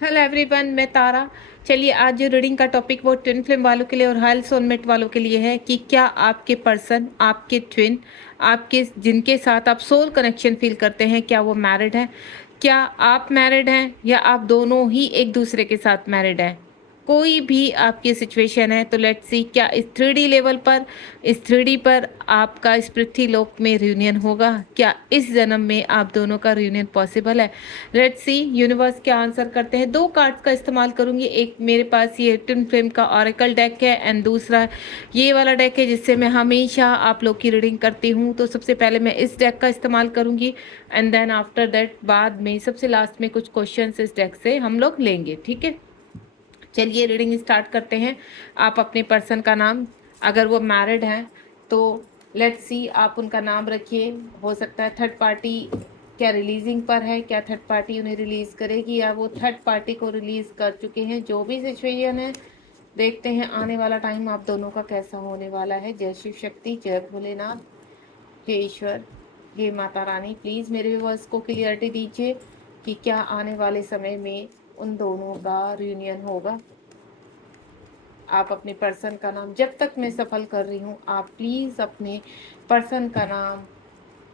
Hello everyone, मैं तारा। चलिए, आज जो रीडिंग का टॉपिक वो ट्विन फ्लेम वालों के लिए और हायल सोलमेट वालों के लिए है कि क्या आपके पर्सन, आपके ट्विन, आपके जिनके साथ आप सोल कनेक्शन फील करते हैं, क्या वो मैरिड हैं? क्या आप मैरिड हैं या आप दोनों ही एक दूसरे के साथ मैरिड हैं? कोई भी आपकी सिचुएशन है तो लेट्स सी, क्या इस 3D लेवल पर, इस 3D पर आपका इस पृथ्वी लोक में रियूनियन होगा? क्या इस जन्म में आप दोनों का रियूनियन पॉसिबल है? लेट्स सी यूनिवर्स क्या आंसर करते हैं। दो कार्ड्स का इस्तेमाल करूंगी। एक मेरे पास ये ट्विन फ्लेम का ऑरेकल डेक है एंड दूसरा ये वाला डेक है जिससे मैं हमेशा आप लोग की रीडिंग करती हूँ। तो सबसे पहले मैं इस डेक का इस्तेमाल करूंगी एंड देन आफ्टर दैट बाद में सबसे लास्ट में कुछ क्वेश्चंस इस डेक से हम लोग लेंगे। ठीक है, चलिए रीडिंग स्टार्ट करते हैं। आप अपने पर्सन का नाम, अगर वो मैरिड हैं तो लेट्स सी आप उनका नाम रखिए। हो सकता है थर्ड पार्टी क्या रिलीजिंग पर है, क्या थर्ड पार्टी उन्हें रिलीज़ करेगी या वो थर्ड पार्टी को रिलीज़ कर चुके हैं। जो भी सिचुएशन है, देखते हैं आने वाला टाइम आप दोनों का कैसा होने वाला है। जय शिव शक्ति, जय भोलेनाथ, हे ईश्वर, हे माता रानी, प्लीज़ मेरे व्यूअर्स को क्लियरिटी दीजिए कि क्या आने वाले समय में उन दोनों का रियूनियन होगा। आप अपने पर्सन का नाम, जब तक मैं सफल कर रही हूँ आप प्लीज़ अपने पर्सन का नाम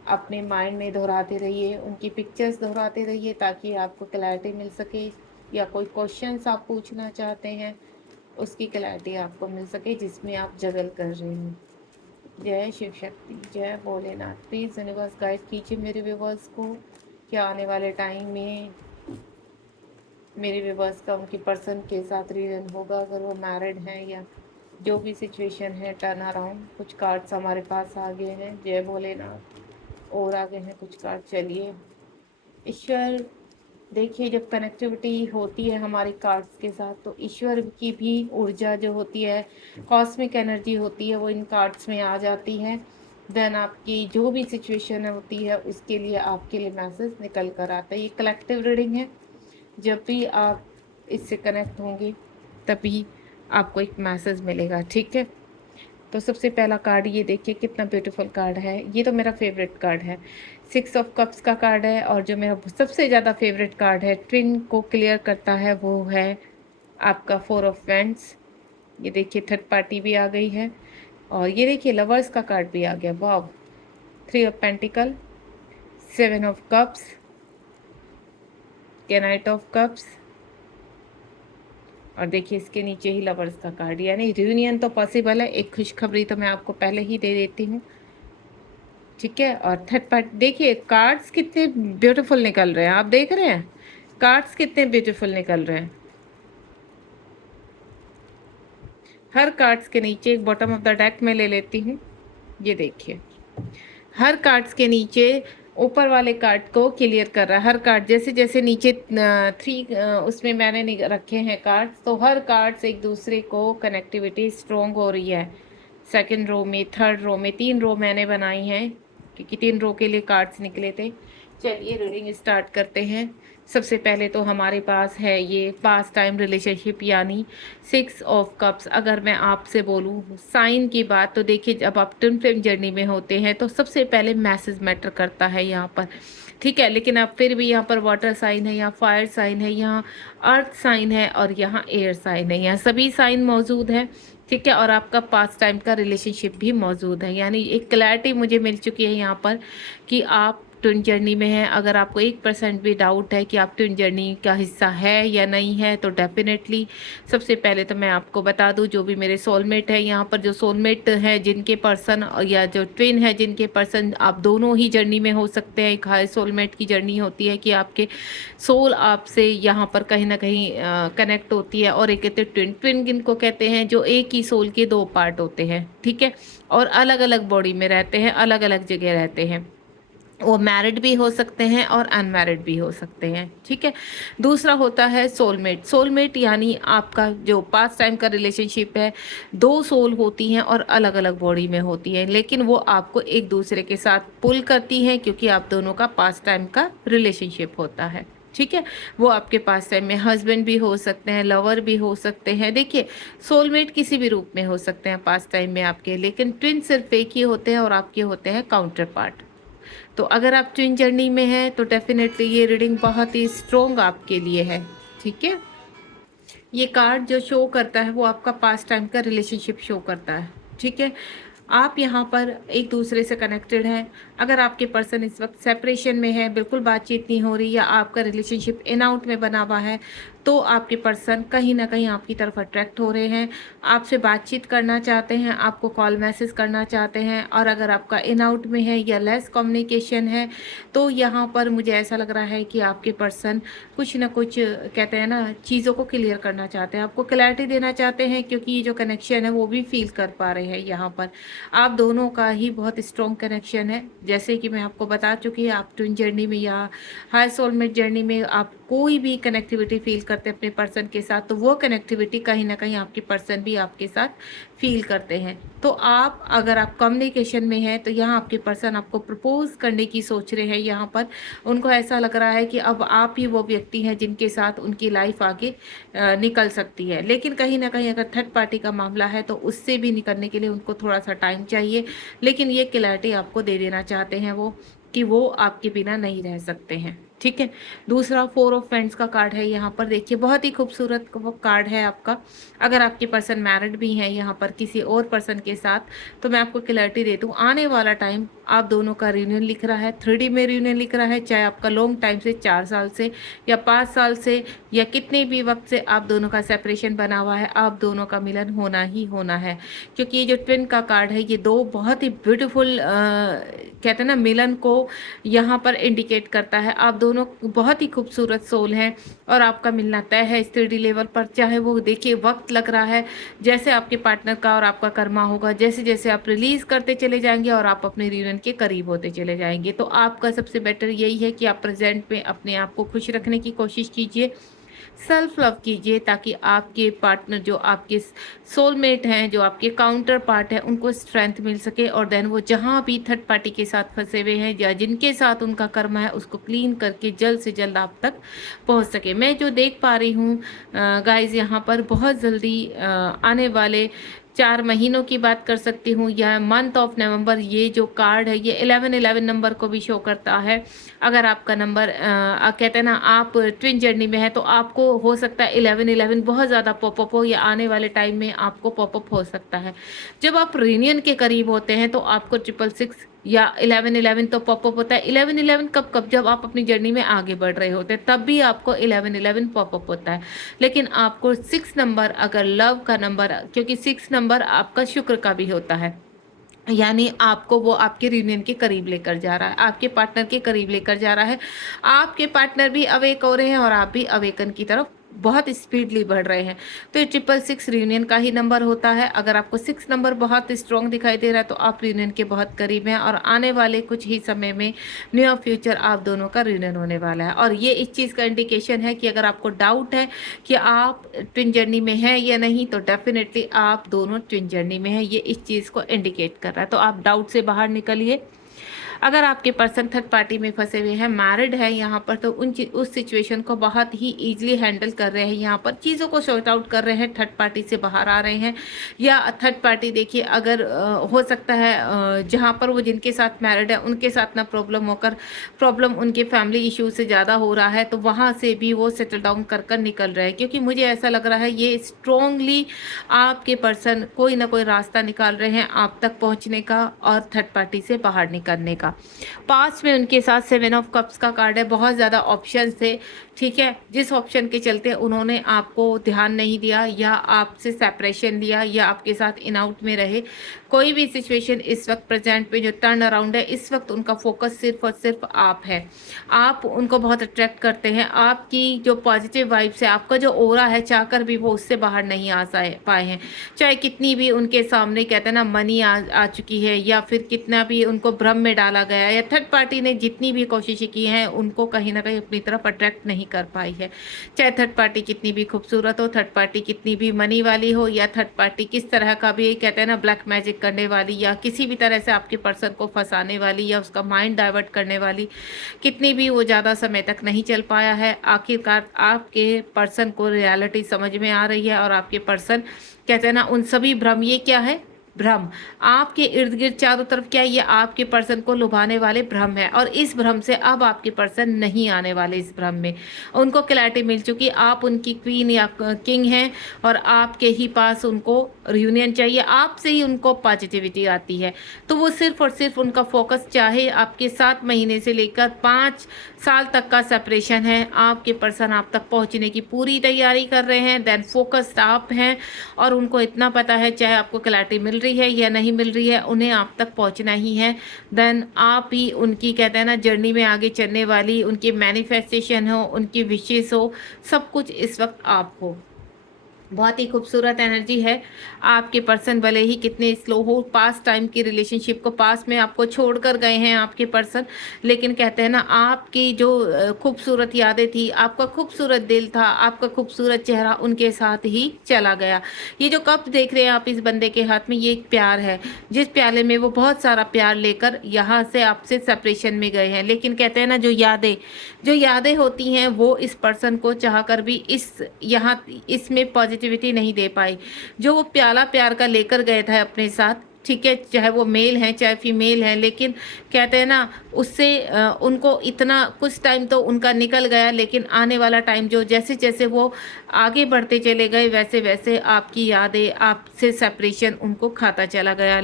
अपने माइंड में दोहराते रहिए, उनकी पिक्चर्स दोहराते रहिए ताकि आपको क्लैरिटी मिल सके, या कोई क्वेश्चंस आप पूछना चाहते हैं उसकी क्लैरिटी आपको मिल सके जिसमें आप जगल कर रहे हो। जय शिव शक्ति, जय भोलेनाथ, प्लीज़ यूनिवर्स गाइड कीजिए मेरे व्यूवर्स को क्या आने वाले टाइम में मेरे व्यूवर्स का उनकी पर्सन के साथ रियूनियन होगा, अगर वो मैरिड हैं या जो भी सिचुएशन है टर्न अराउंड। कुछ कार्ड्स हमारे पास आ गए हैं, जय भोलेनाथ, और आगे हैं कुछ कार्ड। चलिए ईश्वर, देखिए जब कनेक्टिविटी होती है हमारी कार्ड्स के साथ तो ईश्वर की भी ऊर्जा जो होती है, कॉस्मिक एनर्जी होती है, वो इन कार्ड्स में आ जाती है। देन आपकी जो भी सिचुएशन होती है उसके लिए आपके लिए मैसेज निकल कर आता है। ये कलेक्टिव रीडिंग है, जब भी आप इससे कनेक्ट होंगे तभी आपको एक मैसेज मिलेगा। ठीक है, तो सबसे पहला कार्ड ये देखिए कितना ब्यूटीफुल कार्ड है। ये तो मेरा फेवरेट कार्ड है, 6 ऑफ कप्स का कार्ड है। और जो मेरा सबसे ज़्यादा फेवरेट कार्ड है, ट्विन को क्लियर करता है, वो है आपका 4 ऑफ वेंट्स। ये देखिए थर्ड पार्टी भी आ गई है और ये देखिए लवर्स का कार्ड भी आ गया। वाव, 3 of pentacle, 7 of cups, night of cups, और देखिए इसके नीचे ही लवर्स का कार्ड, यानी रियूनियन तो पॉसिबल है। एक खुशखबरी तो मैं आपको पहले ही दे देती हूँ। ठीक है, और थर्ड पार्टी देखिए कार्ड्स कितने ब्यूटीफुल निकल रहे हैं, आप देख रहे हैं कार्ड्स कितने ब्यूटीफुल निकल रहे हैं। हर कार्ड्स के नीचे एक बॉटम ऑफ द डेक में ले लेती हूँ। ये देखिए हर कार्ड्स के नीचे ऊपर वाले कार्ड को क्लियर कर रहा है। हर कार्ड जैसे जैसे नीचे 3 उसमें मैंने रखे हैं कार्ड्स, तो हर कार्ड्स एक दूसरे को कनेक्टिविटी स्ट्रोंग हो रही है। सेकंड रो में, थर्ड रो में, 3 रो मैंने बनाई हैं क्योंकि 3 रो के लिए कार्ड्स निकले थे। चलिए रीडिंग स्टार्ट करते हैं। सबसे पहले तो हमारे पास है ये पास टाइम रिलेशनशिप यानी 6 ऑफ कप्स। अगर मैं आपसे बोलूँ साइन की बात, तो देखिए जब आप ट्विन फ्लेम जर्नी में होते हैं तो सबसे पहले मैसेज मैटर करता है यहाँ पर। ठीक है, लेकिन अब फिर भी यहाँ पर वाटर साइन है, यहाँ फायर साइन है, यहाँ अर्थ साइन है और यहाँ एयर साइन है, यहाँ सभी साइन मौजूद है। ठीक है, और आपका पास टाइम का रिलेशनशिप भी मौजूद है, यानी एक क्लैरिटी मुझे मिल चुकी है यहाँ पर कि आप ट्विन जर्नी में हैं। अगर आपको 1% भी डाउट है कि आप ट्विन जर्नी का हिस्सा है या नहीं है तो डेफिनेटली सबसे पहले तो मैं आपको बता दूं, जो भी मेरे सोलमेट है यहाँ पर, जो सोलमेट है जिनके पर्सन या जो ट्विन है जिनके पर्सन, आप दोनों ही जर्नी में हो सकते हैं। एक हाई सोलमेट की जर्नी होती है कि आपके सोल आपसे यहाँ पर कहीं ना कहीं कनेक्ट होती है, और एक कहते हैं ट्विन। ट्विन किनको कहते हैं? जो एक ही सोल के 2 पार्ट होते हैं। ठीक है, और अलग अलग बॉडी में रहते हैं, अलग अलग जगह रहते हैं। वो मैरिड भी हो सकते हैं और अनमैरिड भी हो सकते हैं। ठीक है, दूसरा होता है सोलमेट। सोलमेट यानी आपका जो पास्ट टाइम का रिलेशनशिप है, 2 सोल होती हैं और अलग अलग बॉडी में होती हैं, लेकिन वो आपको एक दूसरे के साथ पुल करती हैं क्योंकि आप दोनों का पास्ट टाइम का रिलेशनशिप होता है। ठीक है, वो आपके पास टाइम में हस्बैंड भी हो सकते हैं, लवर भी हो सकते हैं। देखिए सोलमेट किसी भी रूप में हो सकते हैं पास्ट टाइम में आपके, लेकिन ट्विन सिर्फ एक ही होते हैं और आपके होते हैं काउंटर पार्ट। तो अगर आप ट्विन जर्नी में हैं तो डेफिनेटली ये रीडिंग बहुत ही स्ट्रोंग आपके लिए है। ठीक है। ये कार्ड जो शो करता है वो आपका पास्ट टाइम का रिलेशनशिप शो करता है। ठीक है, आप यहाँ पर एक दूसरे से कनेक्टेड हैं। अगर आपके पर्सन इस वक्त सेपरेशन में है, बिल्कुल बातचीत नहीं हो रही, या आपका रिलेशनशिप इन आउट में बना हुआ है, तो आपके पर्सन कहीं ना कहीं आपकी तरफ अट्रैक्ट हो रहे हैं, आपसे बातचीत करना चाहते हैं, आपको कॉल मैसेज करना चाहते हैं। और अगर आपका इन आउट में है या लेस कम्युनिकेशन है, तो यहाँ पर मुझे ऐसा लग रहा है कि आपके पर्सन कुछ ना कुछ कहते हैं ना, चीज़ों को क्लियर करना चाहते हैं, आपको क्लैरिटी देना चाहते हैं, क्योंकि ये जो कनेक्शन है वो भी फील कर पा रहे हैं। यहाँ पर आप दोनों का ही बहुत स्ट्रॉन्ग कनेक्शन है। जैसे कि मैं आपको बता चुकी है, आप ट्विन जर्नी में या हाई सोलमेट जर्नी में आप कोई भी कनेक्टिविटी फील करते हैं अपने पर्सन के साथ, तो वो कनेक्टिविटी कहीं ना कहीं आपके पर्सन भी आपके साथ फील करते हैं। तो आप अगर आप कम्युनिकेशन में हैं, तो यहाँ आपके पर्सन आपको प्रपोज करने की सोच रहे हैं। यहाँ पर उनको ऐसा लग रहा है कि अब आप ही वो व्यक्ति हैं जिनके साथ उनकी लाइफ आगे निकल सकती है। लेकिन कहीं ना कहीं अगर थर्ड पार्टी का मामला है, तो उससे भी निकलने के लिए उनको थोड़ा सा टाइम चाहिए। लेकिन ये क्लैरिटी आपको दे देना चाहते हैं वो, कि वो आपके बिना नहीं रह सकते हैं। ठीक है, दूसरा 4 ऑफ फ्रेंड्स का कार्ड है। यहाँ पर देखिए, बहुत ही खूबसूरत वो कार्ड है आपका। अगर आपके पर्सन मैरिड भी हैं यहाँ पर किसी और पर्सन के साथ, तो मैं आपको क्लैरिटी दे दूँ, आने वाला टाइम आप दोनों का रियूनियन लिख रहा है, 3D में रियूनियन लिख रहा है। चाहे आपका लॉन्ग टाइम से 4 साल से या 5 साल से या कितने भी वक्त से आप दोनों का सेपरेशन बना हुआ है, आप दोनों का मिलन होना ही होना है। क्योंकि ये जो ट्विन का कार्ड है, ये दो बहुत ही ब्यूटीफुल कहते हैं ना, मिलन को यहाँ पर इंडिकेट करता है। आप दोनों बहुत ही खूबसूरत सोल हैं और आपका मिलना तय है इस 3D लेवल पर। चाहे वो देखिए वक्त लग रहा है, जैसे आपके पार्टनर का और आपका कर्मा होगा, जैसे जैसे आप रिलीज करते चले जाएंगे और आप अपने रियूनियन के करीब होते चले जाएंगे। तो आपका सबसे बेटर यही है कि आप प्रेजेंट में अपने आप को खुश रखने की कोशिश कीजिए, सेल्फ लव कीजिए, ताकि आपके पार्टनर जो आपके सोलमेट हैं, जो आपके काउंटर पार्ट हैं, उनको स्ट्रेंथ मिल सके। और देन वो जहाँ भी थर्ड पार्टी के साथ फंसे हुए हैं या जिनके साथ उनका कर्म है, उसको क्लीन करके जल्द से जल्द आप तक पहुँच सके। मैं जो देख पा रही हूँ गाइज, यहाँ पर बहुत जल्दी आने वाले 4 महीनों की बात कर सकती हूँ, या मंथ ऑफ नवंबर, ये जो कार्ड है ये 1111 नंबर को भी शो करता है। अगर आपका नंबर कहते हैं ना, आप ट्विन जर्नी में है, तो आपको हो सकता है 1111 बहुत ज़्यादा पॉपअप हो, या आने वाले टाइम में आपको पॉपअप हो सकता है। जब आप रियूनियन के करीब होते हैं, तो आपको 666 या 1111 तो पॉपअप होता है। 1111 कब कब, जब आप अपनी जर्नी में आगे बढ़ रहे होते हैं, तब भी आपको 1111 पॉपअप होता है। लेकिन आपको 6 नंबर, अगर लव का नंबर, क्योंकि 6 नंबर आपका शुक्र का भी होता है, यानी आपको वो आपके रियूनियन के करीब लेकर जा रहा है, आपके पार्टनर के करीब लेकर जा रहा है। आपके पार्टनर भी अवेक हो रहे हैं और आप भी अवेकन की तरफ बहुत स्पीडली बढ़ रहे हैं। तो ये 666 रियूनियन का ही नंबर होता है। अगर आपको 6 नंबर बहुत स्ट्रॉन्ग दिखाई दे रहा है, तो आप रियूनियन के बहुत करीब हैं, और आने वाले कुछ ही समय में नियर फ्यूचर आप दोनों का रियूनियन होने वाला है। और ये इस चीज़ का इंडिकेशन है कि अगर आपको डाउट है कि आप ट्विन जर्नी में हैं या नहीं, तो डेफिनेटली आप दोनों ट्विन जर्नी में हैं, ये इस चीज़ को इंडिकेट कर रहा है। तो आप डाउट से बाहर निकलिए। अगर आपके पर्सन थर्ड पार्टी में फंसे हुए हैं, मैरिड है यहाँ पर, तो उस सिचुएशन को बहुत ही ईजिली हैंडल कर रहे हैं, यहाँ पर चीज़ों को सॉर्ट आउट कर रहे हैं, थर्ड पार्टी से बाहर आ रहे हैं। या थर्ड पार्टी देखिए, अगर हो सकता है जहाँ पर वो जिनके साथ मैरिड है उनके साथ ना प्रॉब्लम होकर, प्रॉब्लम उनके फैमिली इशू से ज़्यादा हो रहा है, तो वहाँ से भी वो सेटल डाउन कर कर निकल रहे हैं। क्योंकि मुझे ऐसा लग रहा है ये स्ट्रोंगली आपके पर्सन कोई ना कोई रास्ता निकाल रहे हैं आप तक पहुँचने का और थर्ड पार्टी से बाहर निकलने का। पास्ट में उनके साथ 7 ऑफ कप्स का कार्ड है, बहुत ज़्यादा ऑप्शन थे, ठीक है, जिस ऑप्शन के चलते उन्होंने आपको ध्यान नहीं दिया, या आपसे सेपरेशन लिया, या आपके साथ इन आउट में रहे। कोई भी सिचुएशन इस वक्त प्रेजेंट में जो टर्न अराउंड है, इस वक्त उनका फोकस सिर्फ और सिर्फ आप है। आप उनको बहुत अट्रैक्ट करते हैं, आपकी जो पॉजिटिव वाइब्स है, आपका जो ओरा है, चाहकर भी वो उससे बाहर नहीं आ पाए हैं। चाहे कितनी भी उनके सामने कहते हैं ना मनी आ चुकी है, या फिर कितना भी उनको भ्रम में डाला गया है, या थर्ड पार्टी ने जितनी भी कोशिशें की हैं, उनको कहीं ना कहीं अपनी तरफ अट्रैक्ट नहीं कर पाई है। चाहे थर्ड पार्टी कितनी भी खूबसूरत हो, थर्ड पार्टी कितनी भी मनी वाली हो, या थर्ड पार्टी किस तरह का भी कहते हैं ना ब्लैक मैजिक करने वाली, या किसी भी तरह से आपके पर्सन को फंसाने वाली, या उसका माइंड डाइवर्ट करने वाली, कितनी भी वो ज़्यादा समय तक नहीं चल पाया है। आखिरकार आपके पर्सन को रियलिटी समझ में आ रही है, और आपके पर्सन कहते हैं ना उन सभी भ्रम, ये क्या है, भ्रम। आपके इर्द गिर्द चारों तरफ क्या है, ये आपके पर्सन को लुभाने वाले भ्रम है, और इस भ्रम से अब आपके पर्सन नहीं आने वाले। इस भ्रम में उनको क्लैरिटी मिल चुकी, आप उनकी क्वीन या किंग हैं और आपके ही पास उनको रियूनियन चाहिए, आपसे ही उनको पॉजिटिविटी आती है। तो वो सिर्फ और सिर्फ उनका फोकस, चाहे आपके 7 महीने से लेकर 5 साल तक का सेपरेशन है, आपके पर्सन आप तक पहुंचने की पूरी तैयारी कर रहे हैं। देन फोकस्ड आप हैं और उनको इतना पता है, चाहे आपको क्लैरिटी मिल रही है या नहीं मिल रही है, उन्हें आप तक पहुंचना ही है। देन आप ही उनकी, कहते हैं ना, जर्नी में आगे चलने वाली, उनकी मैनिफेस्टेशन हो, उनकी विशेष हो, सब कुछ इस वक्त आप हो। बहुत ही खूबसूरत एनर्जी है। आपके पर्सन भले ही कितने स्लो हो, पास्ट टाइम की रिलेशनशिप को पास में आपको छोड़कर गए हैं आपके पर्सन, लेकिन कहते हैं ना, आपकी जो खूबसूरत यादें थी, आपका खूबसूरत दिल था, आपका खूबसूरत चेहरा उनके साथ ही चला गया। ये जो कप देख रहे हैं आप इस बंदे के हाथ में, ये एक प्यार है, जिस प्याले में वो बहुत सारा प्यार लेकर यहाँ से आपसे सेपरेशन में गए हैं। लेकिन कहते हैं ना, जो यादें होती हैं वो इस पर्सन को चाहकर भी यहाँ इसमें पॉजिटिविटी नहीं दे पाई। जो वो प्याला प्यार का लेकर गए थे अपने साथ, ठीक है, चाहे वो मेल हैं चाहे फीमेल हैं, लेकिन कहते हैं ना, उससे उनको इतना कुछ टाइम तो उनका निकल गया, लेकिन आने वाला टाइम जो जैसे जैसे वो आगे बढ़ते चले गए, वैसे वैसे आपकी यादें, आपसे सेपरेशन उनको खाता चला गया।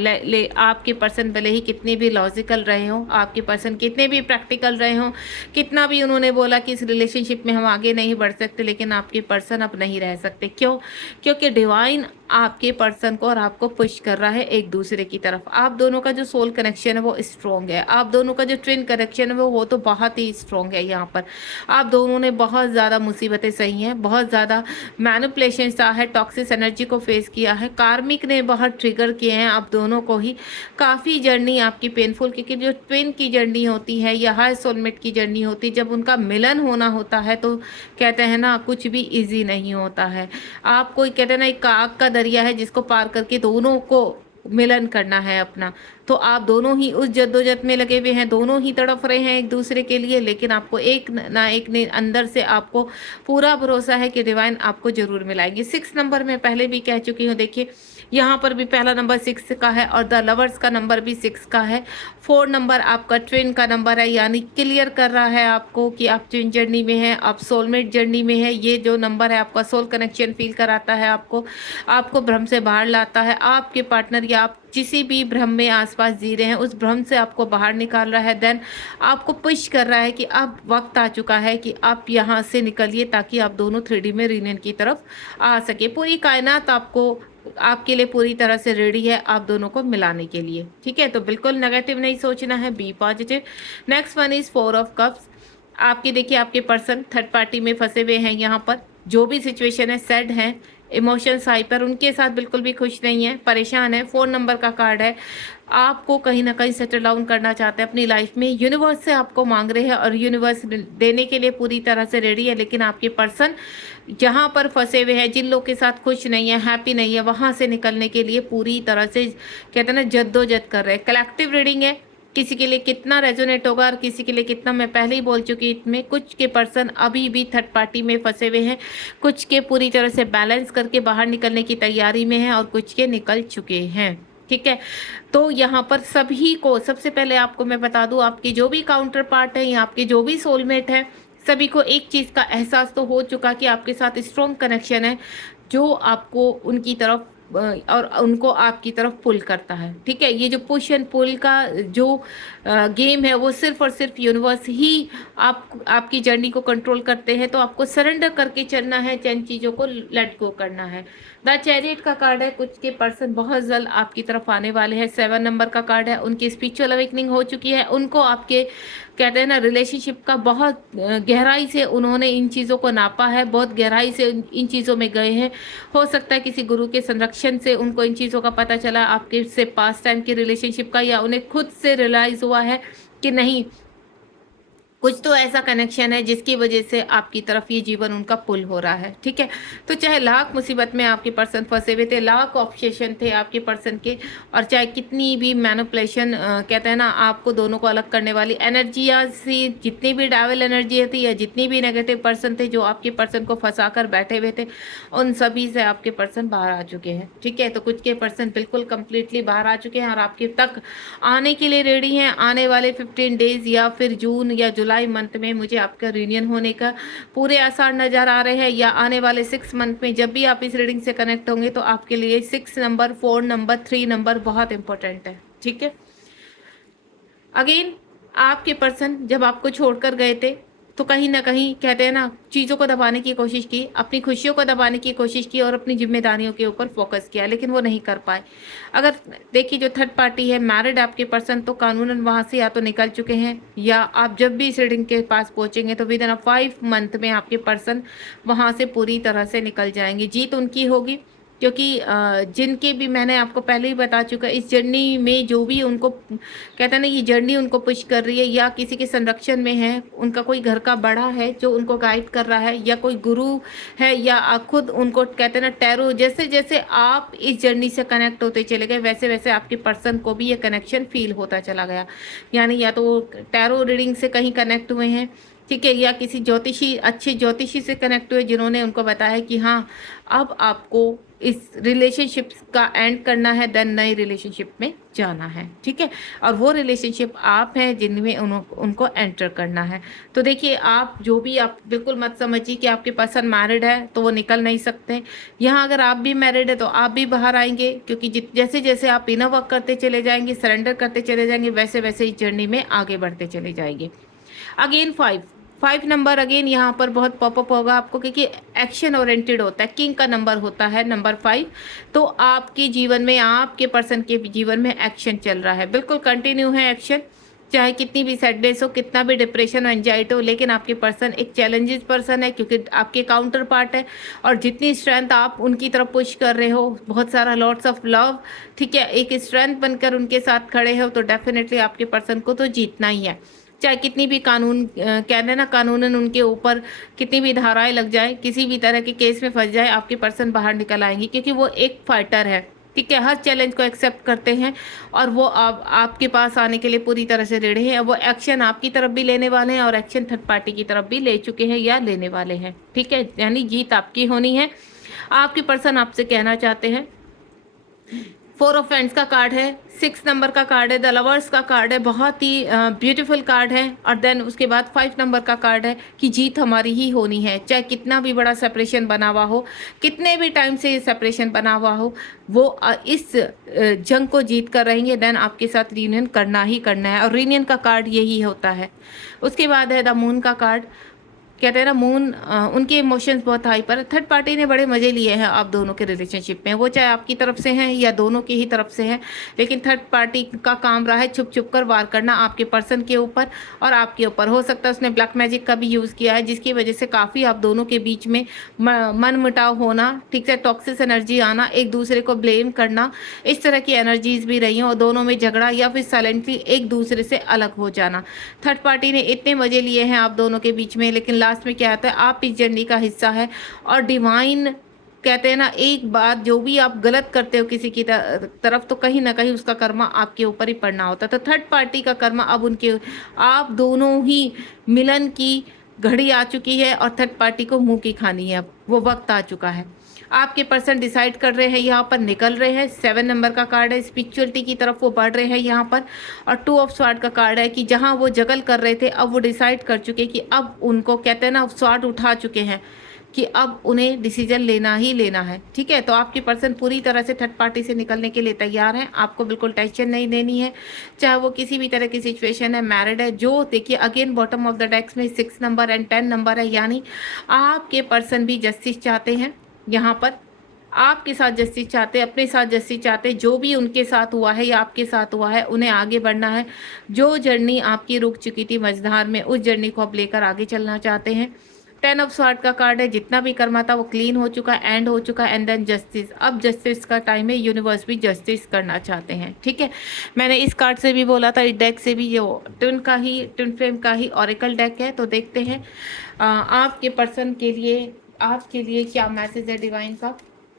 आपके पर्सन भले ही कितने भी लॉजिकल रहे हों, आपके पर्सन कितने भी प्रैक्टिकल रहे हों, कितना भी उन्होंने बोला कि इस रिलेशनशिप में हम आगे नहीं बढ़ सकते, लेकिन आपके पर्सन अब नहीं रह सकते। क्यों? क्योंकि डिवाइन आपके पर्सन को और आपको पुश कर रहा है एक दूसरे की तरफ। आप दोनों का जो सोल कनेक्शन है वो स्ट्रॉन्ग है, आप दोनों का जो ट्विन कनेक्शन है वो तो बहुत ही स्ट्रॉन्ग है। यहाँ पर आप दोनों ने बहुत ज़्यादा मुसीबतें सही हैं, बहुत ज़्यादा मैनिपुलेशन सहा है, टॉक्सिक एनर्जी को फेस किया है, कार्मिक ने बहुत ट्रिगर किए हैं आप दोनों को ही। काफ़ी जर्नी आपकी पेनफुल, क्योंकि जो ट्विन की जर्नी होती है या हाई सोलमेट की जर्नी होती है, जब उनका मिलन होना होता है तो कहते हैं ना, कुछ भी ईजी नहीं होता है। आपको कहते हैं ना, एक आग का दरिया है जिसको पार करके दोनों को मिलन करना है अपना। तो आप दोनों ही उस जद्दोजहद में लगे हुए हैं, दोनों ही तड़फ रहे हैं एक दूसरे के लिए, लेकिन आपको एक ना एक ने अंदर से आपको पूरा भरोसा है कि डिवाइन आपको जरूर मिलाएगी। 6 नंबर में पहले भी कह चुकी हूँ, देखिए यहाँ पर भी पहला नंबर 6 का है और द लवर्स का नंबर भी 6 का है। 4 नंबर आपका ट्विन का नंबर है, यानी क्लियर कर रहा है आपको कि आप ट्विन जर्नी में हैं, आप सोलमेट जर्नी में है। ये जो नंबर है आपका सोल कनेक्शन फील कराता है, आपको भ्रम से बाहर लाता है। आपके पार्टनर या आप किसी भी भ्रम में आसपास जी रहे हैं, उस भ्रम से आपको बाहर निकाल रहा है। देन आपको पुश कर रहा है कि अब वक्त आ चुका है कि आप यहाँ से निकलिए, ताकि आप दोनों 3D में रीयूनियन की तरफ आ सके। पूरी कायनात आपके लिए पूरी तरह से रेडी है आप दोनों को मिलाने के लिए, ठीक है। तो बिल्कुल नेगेटिव नहीं सोचना है, be positive. Next one is 4 of cups. आपके देखिए, आपके पर्सन थर्ड पार्टी में फंसे हुए हैं। यहाँ पर जो भी सिचुएशन है, सैड है, इमोशंस हाइपर, उनके साथ बिल्कुल भी खुश नहीं है, परेशान है। 4 नंबर का कार्ड है, आपको कहीं ना कहीं सेटल डाउन करना चाहते हैं अपनी लाइफ में। यूनिवर्स से आपको मांग रहे हैं और यूनिवर्स देने के लिए पूरी तरह से रेडी है, लेकिन आपके पर्सन जहाँ पर फंसे हुए हैं, जिन लोग के साथ खुश नहीं है, हैप्पी नहीं है, वहाँ से निकलने के लिए पूरी तरह से, कहते हैं ना, जद्दोजहद कर रहे हैं। कलेक्टिव रीडिंग है, किसी के लिए कितना रेजोनेट होगा और किसी के लिए कितना, मैं पहले ही बोल चुकी इसमें। कुछ के पर्सन अभी भी थर्ड पार्टी में फंसे हुए हैं, कुछ के पूरी तरह से बैलेंस करके बाहर निकलने की तैयारी में हैं और कुछ के निकल चुके हैं, ठीक है। तो यहाँ पर सभी को, सबसे पहले आपको मैं बता दूँ, आपकी जो भी काउंटर पार्ट है या आपके जो भी सोलमेट है, सभी को एक चीज़ का एहसास तो हो चुका कि आपके साथ स्ट्रॉन्ग कनेक्शन है, जो आपको उनकी तरफ और उनको आपकी तरफ पुल करता है, ठीक है। ये जो पुश एंड पुल का जो गेम है, वो सिर्फ और सिर्फ यूनिवर्स ही आपकी जर्नी को कंट्रोल करते हैं। तो आपको सरेंडर करके चलना है, चंद चीज़ों को लेट गो करना है। द चैरियट का कार्ड है, कुछ के पर्सन बहुत जल्द आपकी तरफ आने वाले हैं। 7 नंबर का कार्ड है, उनकी स्पिरिचुअल अवेकनिंग हो चुकी है, उनको आपके, कहते हैं ना, रिलेशनशिप का बहुत गहराई से उन्होंने इन चीज़ों को नापा है, बहुत गहराई से इन चीज़ों में गए हैं। हो सकता है किसी गुरु के संरक्षण से उनको इन चीज़ों का पता चला, आपके से पास्ट टाइम की रिलेशनशिप का, या उन्हें खुद से रियलाइज़ हुआ है कि नहीं, कुछ तो ऐसा कनेक्शन है जिसकी वजह से आपकी तरफ ये जीवन उनका पुल हो रहा है, ठीक है। तो चाहे लाख मुसीबत में आपके पर्सन फंसे हुए थे, लाख ऑब्सेशन थे आपके पर्सन के, और चाहे कितनी भी मैनिपुलेशन कहते हैं ना आपको दोनों को अलग करने वाली एनर्जियाँ सी, जितनी भी डेविल एनर्जी थी या जितनी भी नेगेटिव पर्सन थे जो आपके पर्सन को फंसा कर बैठे हुए थे, उन सभी से आपके पर्सन बाहर आ चुके हैं, ठीक है। तो कुछ के पर्सन बिल्कुल कंप्लीटली बाहर आ चुके हैं और आपके तक आने के लिए रेडी हैं। आने वाले 15 डेज या फिर जून या जुलाई मंथ में मुझे आपका रीयूनियन होने का पूरे आसार नज़र आ रहे हैं, या आने वाले 6 मंथ में जब भी आप इस रीडिंग से कनेक्ट होंगे तो आपके लिए 6 नंबर, 4 नंबर, 3 नंबर बहुत इंपॉर्टेंट है, ठीक है। अगेन आपके पर्सन जब आपको छोड़कर गए थे तो कहीं ना कहीं कहते हैं ना चीज़ों को दबाने की कोशिश की, अपनी खुशियों को दबाने की कोशिश की और अपनी जिम्मेदारियों के ऊपर फोकस किया, लेकिन वो नहीं कर पाए। अगर देखिए जो थर्ड पार्टी है मैरिड आपके पर्सन, तो कानूनन वहाँ से या तो निकल चुके हैं, या आप जब भी इस रीडिंग के पास पहुँचेंगे तो विद इन 5 मंथ में आपके पर्सन वहाँ से पूरी तरह से निकल जाएंगे। जीत उनकी होगी, क्योंकि जिनके भी मैंने आपको पहले ही बता चुका, इस जर्नी में जो भी उनको कहते हैं ना ये जर्नी उनको पुश कर रही है, या किसी के संरक्षण में है, उनका कोई घर का बड़ा है जो उनको गाइड कर रहा है, या कोई गुरु है, या खुद उनको कहते हैं ना टैरो, जैसे जैसे आप इस जर्नी से कनेक्ट होते चले गए वैसे वैसे आपके पर्सन को भी ये कनेक्शन फील होता चला गया। यानी या तो टैरो रीडिंग से कहीं कनेक्ट हुए हैं, ठीक है, या किसी ज्योतिषी, अच्छे ज्योतिषी से कनेक्ट हुए जिन्होंने उनको बताया कि हाँ अब आपको इस रिलेशनशिप का एंड करना है, देन नई रिलेशनशिप में जाना है, ठीक है। और वो रिलेशनशिप आप हैं जिनमें उनको एंटर करना है। तो देखिए आप जो भी, आप बिल्कुल मत समझिए कि आपके पर्सन मैरिड है तो वो निकल नहीं सकते। यहाँ अगर आप भी मैरिड है तो आप भी बाहर आएंगे, क्योंकि जैसे जैसे आप इनर वर्क करते चले जाएंगे, सरेंडर करते चले जाएंगे, वैसे वैसे इस जर्नी में आगे बढ़ते चले जाएंगे। अगेन 5 नंबर अगेन यहाँ पर बहुत पॉपअप होगा आपको, क्योंकि एक्शन ओरिएंटेड होता है, किंग का नंबर होता है नंबर 5। तो आपके जीवन में, आपके पर्सन के जीवन में एक्शन चल रहा है, बिल्कुल कंटिन्यू है एक्शन, चाहे कितनी भी सैडनेस हो, कितना भी डिप्रेशन और एंजाइटी हो, लेकिन आपके पर्सन एक चैलेंजेस पर्सन है, क्योंकि आपके काउंटर पार्ट है। और जितनी स्ट्रेंथ आप उनकी तरफ पुश कर रहे हो, बहुत सारा लॉट्स ऑफ लव, ठीक है, एक स्ट्रेंथ बनकर उनके साथ खड़े हो, तो डेफिनेटली आपके पर्सन को तो जीतना ही है। चाहे कितनी भी कानून कहते हैं ना कानूनन उनके ऊपर कितनी भी धाराएं लग जाए, किसी भी तरह के केस में फंस जाए, आपके पर्सन बाहर निकल आएंगे, क्योंकि वो एक फाइटर है, ठीक है, हर चैलेंज को एक्सेप्ट करते हैं और वो आपके पास आने के लिए पूरी तरह से रेडी हैं। वो एक्शन आपकी तरफ भी लेने वाले हैं और एक्शन थर्ड पार्टी की तरफ भी ले चुके हैं या लेने वाले हैं, ठीक है। यानी जीत आपकी होनी है। आपके पर्सन आपसे कहना चाहते हैं, 4 ऑफ फ्रेंड्स का कार्ड है, 6 नंबर का कार्ड है, द लवर्स का कार्ड है, बहुत ही ब्यूटीफुल कार्ड है। और देन उसके बाद 5 नंबर का कार्ड है कि जीत हमारी ही होनी है, चाहे कितना भी बड़ा सेपरेशन बना हुआ हो, कितने भी टाइम से सेपरेशन बना हुआ हो, वो इस जंग को जीत कर रहेंगे। देन आपके साथ रीयूनियन करना ही करना है, और रीयूनियन का कार्ड यही होता है। उसके बाद है द मून का कार्ड, कहते हैं ना मून, उनके इमोशंस बहुत हाई पर, थर्ड पार्टी ने बड़े मज़े लिए हैं आप दोनों के रिलेशनशिप में, वो चाहे आपकी तरफ से हैं या दोनों की ही तरफ से हैं, लेकिन थर्ड पार्टी का काम रहा है छुप छुप कर वार करना आपके पर्सन के ऊपर और आपके ऊपर। हो सकता है उसने ब्लैक मैजिक का भी यूज़ किया है, जिसकी वजह से काफ़ी आप दोनों के बीच में मन मुटाव होना, ठीक है, टॉक्सिक एनर्जी आना, एक दूसरे को ब्लेम करना, इस तरह की एनर्जीज भी रही हैं, और दोनों में झगड़ा या फिर साइलेंटली एक दूसरे से अलग हो जाना। थर्ड पार्टी ने इतने मज़े लिए हैं आप दोनों के बीच में, लेकिन लास्ट में क्या आता है, आप इस जर्नी का हिस्सा है। और डिवाइन कहते हैं ना, एक बात, जो भी आप गलत करते हो किसी की तरफ, तो कहीं ना कहीं उसका कर्मा आपके ऊपर ही पड़ना होता है। तो थर्ड पार्टी का कर्मा अब उनके, आप दोनों ही मिलन की घड़ी आ चुकी है और थर्ड पार्टी को मुंह की खानी है, अब वो वक्त आ चुका है। आपके पर्सन डिसाइड कर रहे हैं, यहाँ पर निकल रहे हैं। 7 नंबर का कार्ड है, स्पिरिचुअलिटी की तरफ वो बढ़ रहे हैं यहाँ पर। और 2 ऑफ स्वॉर्ड का कार्ड है कि जहाँ वो जगल कर रहे थे, अब वो डिसाइड कर चुके कि अब उनको, कहते हैं ना, स्वॉर्ड उठा चुके हैं कि अब उन्हें डिसीजन लेना ही लेना है, ठीक है। तो आपकी पर्सन पूरी तरह से थर्ड पार्टी से निकलने के लिए तैयार हैं, आपको बिल्कुल टेंशन नहीं देनी है, चाहे वो किसी भी तरह की सिचुएशन है, मैरिड है। जो देखिए अगेन बॉटम ऑफ द डेक्स में 6 नंबर एंड 10 नंबर है, यानी आपके पर्सन भी जस्टिस चाहते हैं, यहाँ पर आपके साथ जस्टिस चाहते, अपने साथ जस्टिस चाहते, जो भी उनके साथ हुआ है या आपके साथ हुआ है उन्हें आगे बढ़ना है। जो जर्नी आपकी रुक चुकी थी मझधार में, उस जर्नी को आप लेकर आगे चलना चाहते हैं। 10 ऑफ स्वार्ड का कार्ड है, जितना भी कर्मा था वो क्लीन हो चुका, एंड हो चुका, एंड देन जस्टिस। अब जस्टिस का टाइम है, यूनिवर्स भी जस्टिस करना चाहते हैं, ठीक है। मैंने इस कार्ड से भी बोला था, इस डेक से भी, ये ट्विन फ्लेम का ही ऑरेकल डेक है। तो देखते हैं आपके पर्सन के लिए, आपके लिए क्या मैसेज है डिवाइन का।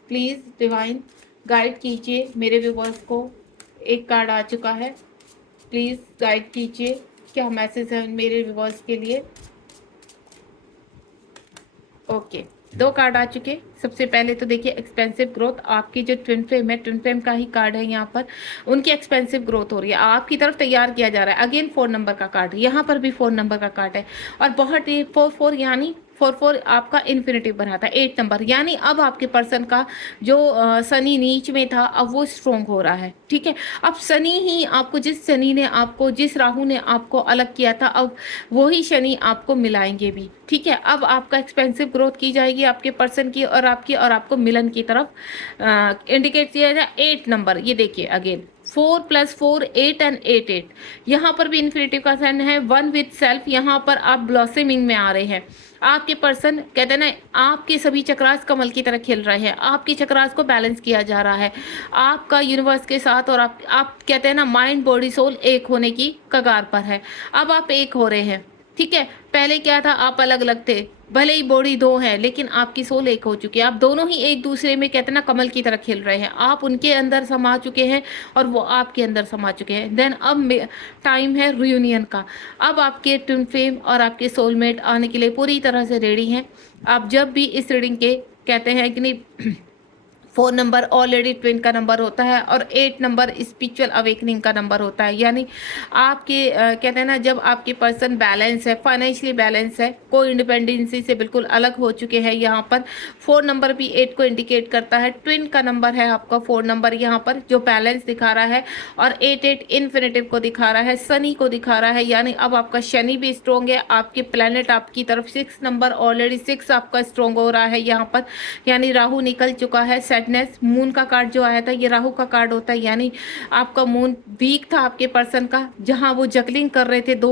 प्लीज़ डिवाइन गाइड कीजिए मेरे व्यूवर्स को। एक कार्ड आ चुका है, प्लीज़ गाइड कीजिए क्या मैसेज है मेरे व्यूवर्स के लिए। ओके, 2 कार्ड आ चुके। सबसे पहले तो देखिए एक्सपेंसिव ग्रोथ, आपकी जो ट्विन फ्लेम है, ट्विन फ्लेम का ही कार्ड है यहाँ पर, उनकी एक्सपेंसिव ग्रोथ हो रही है, आपकी तरफ तैयार किया जा रहा है। अगेन 4 नंबर का कार्ड, यहाँ पर भी 4 नंबर का कार्ड है, और बहुत ही 4 यानी 4 आपका इन्फिनिटिव बनाता है। 8 नंबर यानी अब आपके पर्सन का जो शनि नीच में था, अब वो स्ट्रोंग हो रहा है, ठीक है। अब शनि ही आपको, जिस राहु ने आपको अलग किया था, अब वही शनि आपको मिलाएंगे भी, ठीक है। अब आपका एक्सपेंसिव ग्रोथ की जाएगी आपके पर्सन की और आपकी, और आपको मिलन की तरफ इंडिकेट किया जाए। 8 नंबर, ये देखिए अगेन 4 + 4 8 एंड 8 8, यहाँ पर भी इन्फिनिटिव का साइन है। 1 विथ सेल्फ, यहाँ पर आप ब्लॉसमिंग में आ रहे हैं। आपके पर्सन कहते हैं ना, आपके सभी चक्रास कमल की तरह खिल रहे हैं, आपके चक्रास को बैलेंस किया जा रहा है आपका यूनिवर्स के साथ, और आप कहते हैं ना, माइंड बॉडी सोल एक होने की कगार पर है। अब आप एक हो रहे हैं, ठीक है। पहले क्या था, आप अलग अलग थे, भले ही बॉडी 2 है, लेकिन आपकी सोल एक हो चुकी है। आप दोनों ही एक दूसरे में कहते हैं ना, कमल की तरह खिल रहे हैं। आप उनके अंदर समा चुके हैं और वो आपके अंदर समा चुके हैं। देन अब टाइम है रियूनियन का। अब आपके ट्विन फ्लेम और आपके सोलमेट आने के लिए पूरी तरह से रेडी हैं। आप जब भी इस रीडिंग के कहते हैं कि नहीं, 4 नंबर ऑलरेडी ट्विन का नंबर होता है, और 8 नंबर स्पिरिचुअल अवेकनिंग का नंबर होता है। यानी आपके कहते हैं ना, जब आपके पर्सन बैलेंस है, फाइनेंशियली बैलेंस है, कोई इंडिपेंडेंसी से बिल्कुल अलग हो चुके हैं। यहाँ पर 4 नंबर भी 8 को इंडिकेट करता है। ट्विन का नंबर है आपका 4 नंबर, यहाँ पर जो बैलेंस दिखा रहा है, और 8 8 इन्फिनिटिव को दिखा रहा है, शनि को दिखा रहा है। यानी अब आपका शनि भी स्ट्रोंग है, आपके प्लैनेट आपकी तरफ 6 नंबर ऑलरेडी 6 आपका स्ट्रोंग हो रहा है यहाँ पर। यानी राहु निकल चुका है। मून का कार्ड जो आया था, ये राहु का कार्ड होता है। यानी आपका मून वीक था आपके पर्सन का, जहां वो जगलिंग कर रहे थे 2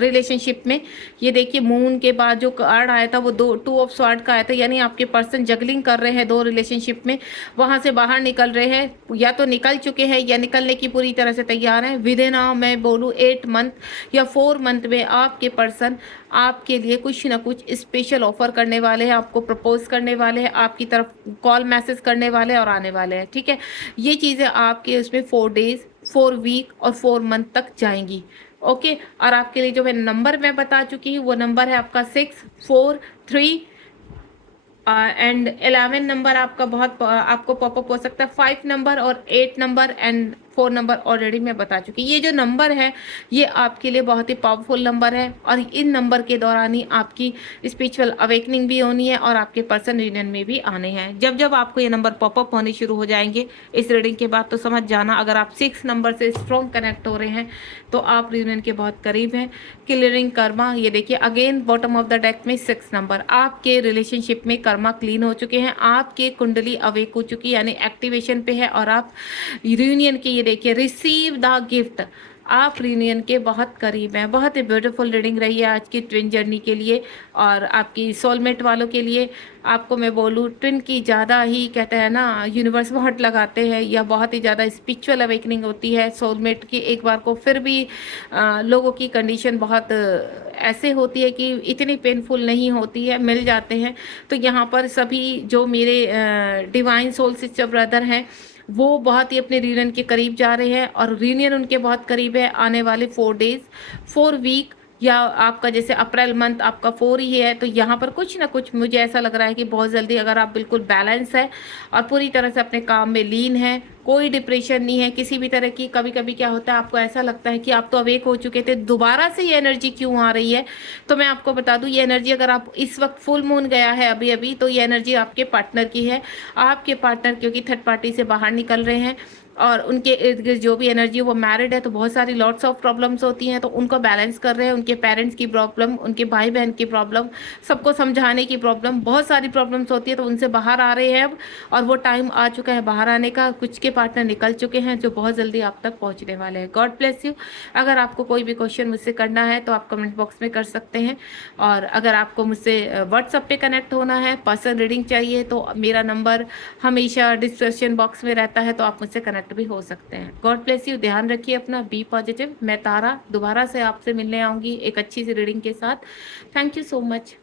रिलेशनशिप में। ये देखिए मून के बाद जो कार्ड आया था वो 2 ऑफ स्वॉर्ड का आया था। यानी आपके पर्सन जगलिंग कर रहे हैं 2 रिलेशनशिप में, वहां से बाहर निकल रहे हैं, या तो निकल चुके हैं या निकलने की पूरी तरह से तैयार हैं। विद इन मैं बोलूँ 8 मंथ या 4 मंथ में आपके पर्सन आपके लिए कुछ ना कुछ स्पेशल ऑफर करने वाले हैं, आपको प्रपोज करने वाले हैं, आपकी तरफ कॉल मैसेज करने वाले हैं और आने वाले हैं, ठीक है। ये चीज़ें आपके उसमें 4 डेज, 4 वीक और 4 मंथ तक जाएंगी, ओके। और आपके लिए जो मैं नंबर मैं बता चुकी हूँ, वो नंबर है आपका 6 4 3 एंड 11 नंबर आपका बहुत आपको पॉपअप हो सकता है। 5 नंबर और 8 नंबर एंड 4 नंबर ऑलरेडी मैं बता चुकी। ये जो नंबर है ये आपके लिए बहुत ही पावरफुल नंबर है, और इन नंबर के दौरान ही आपकी स्पिरिचुअल अवेकनिंग भी होनी है और आपके पर्सन यूनियन में भी आने हैं। जब जब आपको ये नंबर पॉपअप होने शुरू हो जाएंगे इस रीडिंग के बाद, तो समझ जाना अगर आप 6 नंबर से स्ट्रॉन्ग कनेक्ट हो रहे हैं तो आप यूनियन के बहुत करीब हैं। क्लियरिंग कर्मा, ये देखिए again bottom of the deck में 6 नंबर, आपके रिलेशनशिप में कर्मा क्लीन हो चुके हैं, आपके कुंडली अवेक हो चुकी यानी एक्टिवेशन पे है, और आप यूनियन की ये देखिए रिसीव द गिफ्ट, आप रियूनियन के बहुत करीब हैं। बहुत ही ब्यूटीफुल रीडिंग रही है आज की ट्विन जर्नी के लिए और आपकी सोलमेट वालों के लिए। आपको मैं बोलूँ ट्विन की ज़्यादा ही कहते हैं ना, यूनिवर्स बहुत लगाते हैं या बहुत ही ज़्यादा स्पिरिचुअल अवेकनिंग होती है सोलमेट की एक बार को। फिर भी लोगों की कंडीशन बहुत ऐसे होती है कि इतनी पेनफुल नहीं होती है, मिल जाते हैं। तो यहाँ पर सभी जो मेरे डिवाइन सोल सिस्टर ब्रदर हैं वो बहुत ही अपने रीयूनियन के करीब जा रहे हैं, और रीयूनियन उनके बहुत करीब है। आने वाले 4 डेज 4 वीक या आपका जैसे अप्रैल मंथ आपका 4 ही है, तो यहाँ पर कुछ ना कुछ मुझे ऐसा लग रहा है कि बहुत जल्दी अगर आप बिल्कुल बैलेंस है और पूरी तरह से अपने काम में लीन है, कोई डिप्रेशन नहीं है किसी भी तरह की। कभी कभी क्या होता है आपको ऐसा लगता है कि आप तो अवेक हो चुके थे, दोबारा से ये एनर्जी क्यों आ रही है। तो मैं आपको बता दूं ये एनर्जी अगर आप इस वक्त फुल मून गया है अभी अभी, तो ये एनर्जी आपके पार्टनर की है। आपके पार्टनर क्योंकि थर्ड पार्टी से बाहर निकल रहे हैं और उनके इर्द गिर्द जो भी एनर्जी, वो मैरिड है तो बहुत सारी लॉट्स ऑफ प्रॉब्लम्स होती हैं, तो उनको बैलेंस कर रहे हैं, उनके पेरेंट्स की प्रॉब्लम, उनके भाई बहन की प्रॉब्लम, सबको समझाने की प्रॉब्लम, बहुत सारी प्रॉब्लम्स होती है, तो उनसे बाहर आ रहे हैं अब, और वो टाइम आ चुका है बाहर आने का। कुछ के पार्टनर निकल चुके हैं जो बहुत जल्दी आप तक पहुंचने वाले हैं। God bless you. अगर आपको कोई भी क्वेश्चन मुझसे करना है तो आप कमेंट बॉक्स में कर सकते हैं, और अगर आपको मुझसे व्हाट्सएप पे कनेक्ट होना है, पर्सनल रीडिंग चाहिए, तो मेरा नंबर हमेशा डिस्क्रिप्शन बॉक्स में रहता है, तो आप मुझसे कनेक्ट भी हो सकते हैं। God bless you. ध्यान रखिए अपना, बी पॉजिटिव। मैं तारा दोबारा से आपसे मिलने आऊँगी एक अच्छी सी रीडिंग के साथ। Thank you so much.